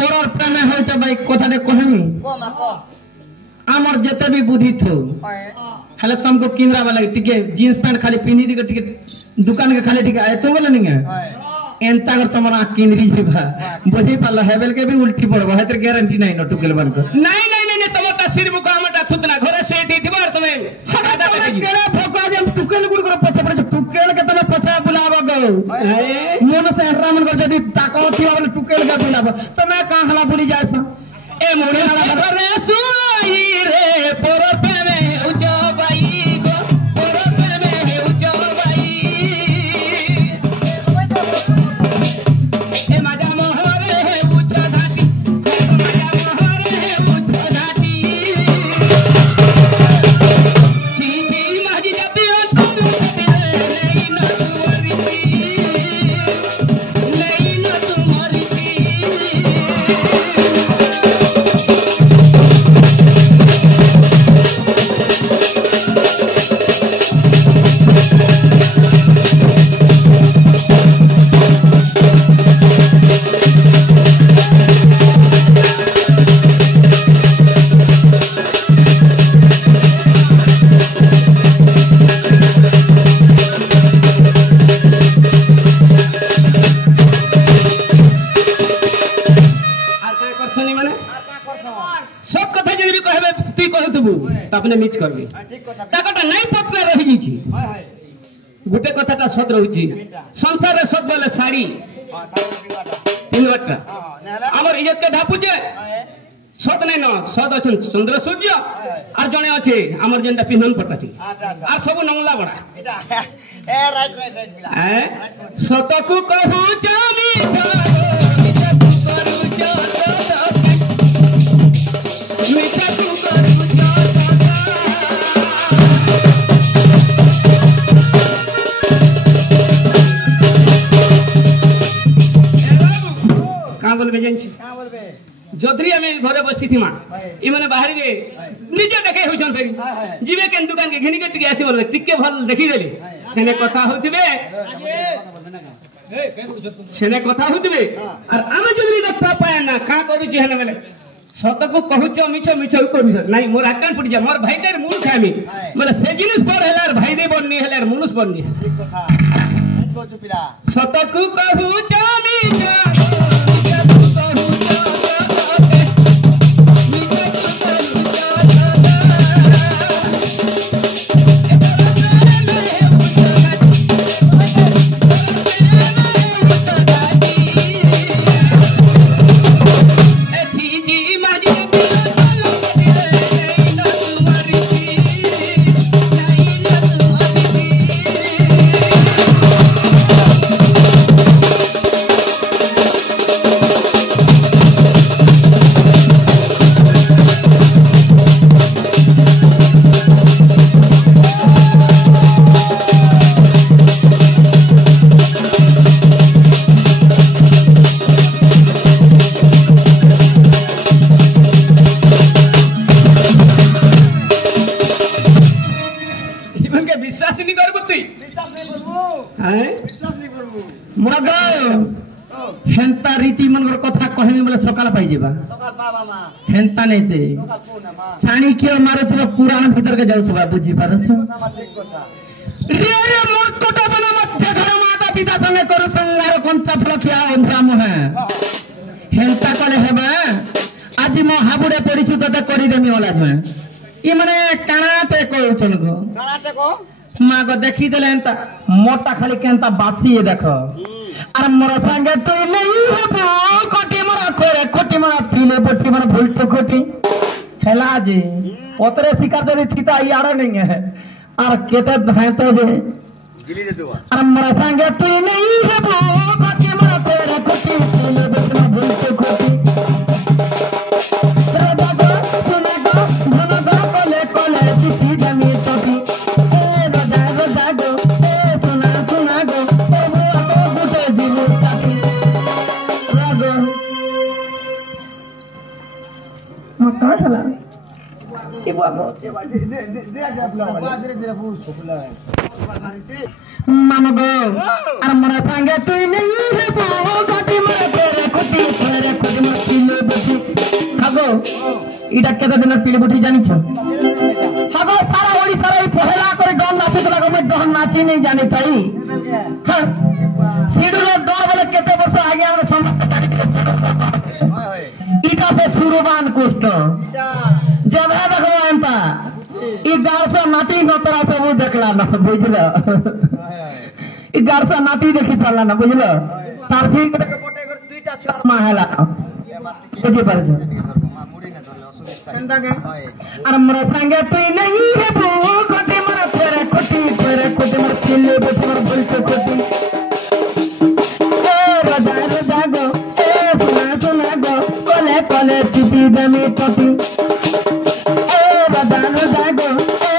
পরর প্রেমে হইতে ভাই কথাটা কহেমি আমার যেতে भी बुद्धि थो हेले तुमको किंद्रा वाला टिके जींस पैंट खाली पिनी दी टिके दुकान के खाली टिके आए तो बोले नहीं है एंता अगर तुम्हारा किंद्री जीवा बुद्धि पाला हेबल के भी उल्टी पड़बो है तो गारंटी नहीं न टुकेल बन को नहीं नहीं नहीं तुमका सिर मुका मटा थुतना घरे से टी दिबार तुम्हें हटा केड़ा फोका जम टुकेल गुड़ कर पछे पड़े टुकेल के तने पछे बुलावा गो मन से हरामन कर जदी ताको थी वाले टुकेल के बुलावा तो मैं कहां हला बुली जायस ए मोरे ना रे सुई रे पर पे में उजो बाई गो पर पे में उजो बाई ए मजा मोहरे उजो धाटी मजा मोहरे उजो धाटी जी जी माजी जाती हो तुम नहीं न तुम्हारी नहीं न तुम्हारी अपने मिच करबी ताकटा नहीं पकड़ा रही जी गुटे कथाटा सद रही संसार रे सद बोले साड़ी तीन बट्टा हमर इज्जत के ढापुजे सद नहीं न सद अछन चंद्र सूर्य और जने अछि हमर जेंटा पिन्हन पटाटी आ सब नंगला बड़ा ए राइट सतकु कहू जामी जोधरी हमें घरे बसी थी मां इमने बाहर गे निजे देखे होछन फेरी जीवे केन दुकान के घिनी के टिके आसी बोले टिके भल देखि देली सेने कथा होतिबे सेने कथा होतिबे और आमे जोधरी देखता पाए ना का करू छी हने बेले सतको कहूछ मिछ मिछ करू नहीं मोर अकाउंट पड़ जा मोर भाई देर मूल खामी माने से जिनिस पर हेलार भाई दे बननी हेलार मनुष्य बननी ठीक कथा को चुपिला सतको कहूछ मिछ हेंता रीति मनगर कथा कहमी बोले सकाल पाई जेबा सकाल बाबा मा हेंता नै से छाणी के मारुथबा पुराण भीतर के जाउथबा बुझी पारछ ठीक कथा रे रे मोर कोटा बना मध्य घर माता पिता संगे करू संगार कोन सफल किया अंधा मोह हेंता कले हेबा आज मो हाबुडे पडिछु तते करि देमी ओला जमे ई माने काणाते कहउछन गो काणाते को मां को देखि देले हेंता मोटा खाली केंता बासी ये देखो अरे मोर संगे तू नहीं हेबो कोटी मोर करे कोटी मोर पीले बोटी मोर भूल तो कोटी हेला जी ओतरे शिकार दे थी तो यार नहीं है और केते है तो जे गिली दे दुआ अरे मोर संगे तू नहीं हेबो कोटी मोर करे कोटी पीले बोटी मोर भूल तो कोटी रे बाबा सुना गो मन गो कोले कोले चिट्ठी जमी टोटी ए बजा गो ए सुना सुना गो मामा गो अरे मोरा संगे तू नहीं है वो कोटी मोरे तेरे कोटी मोर पीले इटा केते दिन पीढ़ी बुठी जानी छो हगो सारा ओडिसा रे पहला करे डन नाचत लागो मैं डन नाची नहीं जानी ताई हां सीडुलो डर बोले केते वर्ष आगे हमरे समस्त इटा से सुरबान कुष्ट जब है देखो एंता ई गारसा नाटी नतरा सब देखला ना बुझलो ई गारसा नाटी देखि चला ना बुझलो तार सिंह के पोटे कर दुईटा चार माहेला बुझी पार छ एंता के अरे मोर संगे तू नहीं है बो कोटी मोर तेरे कोटी मोर किले बस मोर बोलते कोटी ए राजा गो ए सुना गो कोले टीपी दमी कोटी ए राजा गो ए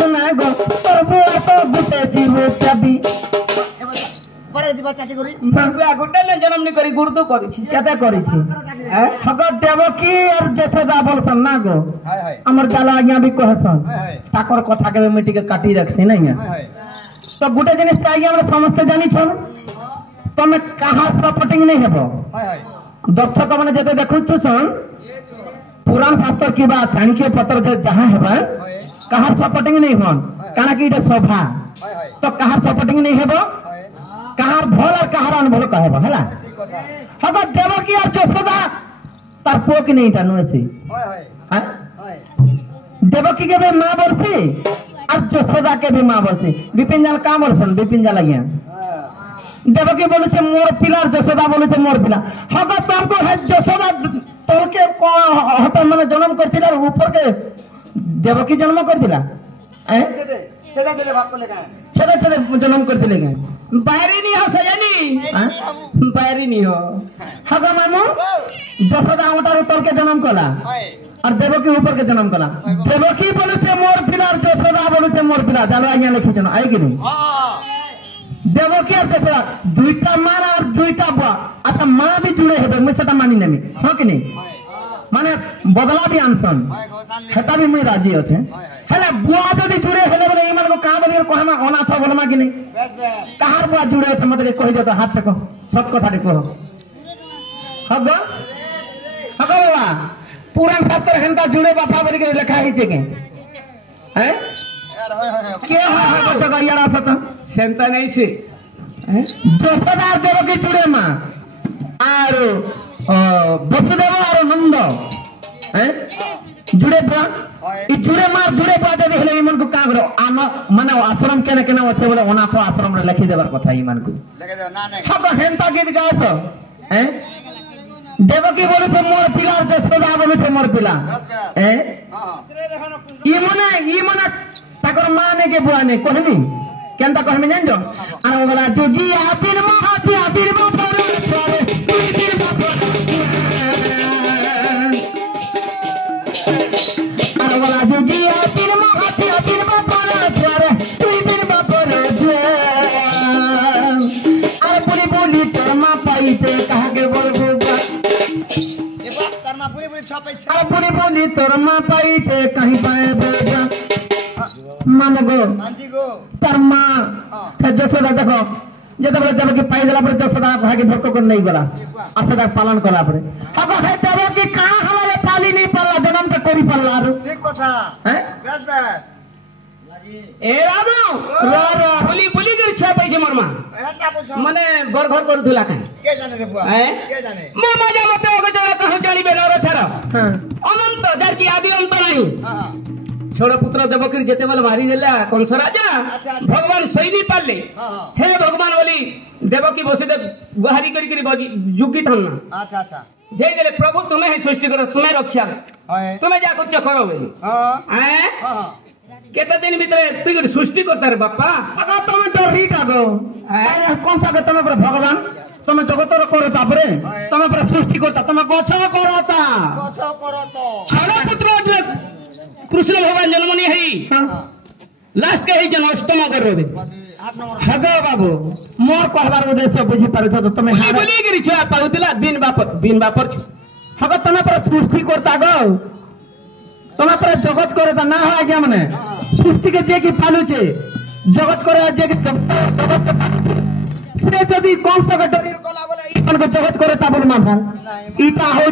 सुना गो प्रभु तो गुटे जीव चाबी परे दिबा चाटी करी प्रभु गुटे ने जन्म नि करी गुरु तो करिछि केते करिछि हग देवकी और जसोदा बोलसन ना गो हमर जाला आज्ञा भी कहसन ताकर कथा के मिटी के काटी रखसी नहीं तो गुटे जिनिस आज्ञा हमरे समस्त जानि छन तमे कहां सपोर्टिंग नहीं हेबो दर्शक माने जते देखु छन पुराण शास्त्र की बात चाणक्य पत्र जे जहां हेबा कहां सपोर्टिंग नहीं होन काना कि इटा सभा तो कहां सपोर्टिंग नहीं हेबो कहार भल और कहार अनभल कहबो हला हग देवकी और जसोदा तार पुओ कि नहीं टानु ऐसी देवकी के भी मां बोलसी और जसोदा के भी मां बोलसी विपिन जाल का बोलसन विपिन जाल आज्ञा देवकी बोले छे मोर पिला और जसोदा बोले छे मोर पिला हग तुमको है जसोदा तोर के को हत माने जन्म करथिला ऊपर के देवकी जन्म करथिला छेदा भाग को लेगा छेदा जन्म करथिले के बायरी नहीं हो सजनी बायरी नहीं हो हग मामू जसोदा उठार तोर के जन्म कला और देवकी ऊपर के जन्म कला देवकी बोले छे मोर पिला और जसोदा बोले छे मोर पिला चलो आज्ञा लिखि जन आई कि नहीं देवकी और जसोदा दुईटा मां और दुईटा बुआ अच्छा मां भी जुड़े हेबे मैं सेटा मानी नेमी हो कि नहीं माने बदला भी आनसन हेता भी मैं राजी अछे हेले बुआ जदी जुड़े हेले बोले ई मान को का बोली कहमा अनाथ बोलमा कि नहीं कहार बुआ जुड़े अछे मते कहि दे तो हाथ से कह सत कथा रे कह हग बाबा पुराण शास्त्र हंता जुड़े बापा बोली के लिखा हिचे के हैं के हो बच्चा का यार सत सेंता नहीं से जसोदा देवकी जुड़े मां और वसुदेव और नंद हैं जुड़े बुआ ई जुड़े मार जुड़े बुआ दे हेले ई मन को का करो आम माने आश्रम केने केने अच्छे बोले अनाथ आश्रम रे लिखि देबार कथा ई मन को लिखि दे ना नहीं हग हेंता गीत गायस हैं देवकी बोले छे मोर पिला और जसोदा बोले छे मोर पिला हैं हां ई मने ताकर मां ने के बुआ ने कहनी केनता कहमे जान जो अरे बोला जोगी आपिन महाती आपिन बापर छोरे तुई दिन बापर अरे बोला जोगी आपिन महाती आपिन बापर छोरे तुई दिन बापर छोरे अरे बोली तोर मां पाइते कहा के बोलबो ये बात तोर मां बोली छापै छ अरे बोली तोर मां पाइते कहीं पाए बेजा मानो गो तर्मा जसोदा देखो जब की पाई देला पर जसोदा भागे भक्त को नहीं गला असदा पालन कला पर अब है तब कि कहां हमारे पाली नहीं पड़ला जन्म के कोरी पड़ला ठीक कथा हैं बस ए रामो रो बोली कर छ पैसे मरमा एता पूछो माने घर करथुला काहे के जाने रे बुआ के जाने मामा जा मते ओके जरा कहां जानी बेलो रो छरा हां अनंत दर की आदि अंत नहीं हां छोड़ पुत्र देवकी जेते बेल मारी देला कंस राजा भगवान सैनी पाले हे भगवान बोली देवकी वसुदेव गुहारी करी जुगी थन्ना अच्छा अच्छा दे देले प्रभु तुम्हें ही सृष्टि करो तुम्हें रक्षा तुम्हें जा कुछ करो बोली हैं केते दिन भीतर तू सृष्टि करता रे बापा अगा तुम तो ठीक आगो कौन सा तुम पर भगवान तुम जगत करो तापरे तुम पर सृष्टि करता तुम गछ करता छोड़ पुत्र कृष्ण भगवान जन्म नहीं है लास्ट के ही जन अष्टम कर हग बाबू मोर कहबार उद्देश्य बुझी पार तो तुम बोली गिरी छुआ पाउतिला बिन बापर हग तुम पर सृष्टि करता गो तुम पर जगत करता ना हो आज्ञा माने सृष्टि के जे की पालू छे जगत करे जे की जगत से जदी कौन सा डरी कला बोला ई मन को जगत करे ता बोल माफा ईटा हो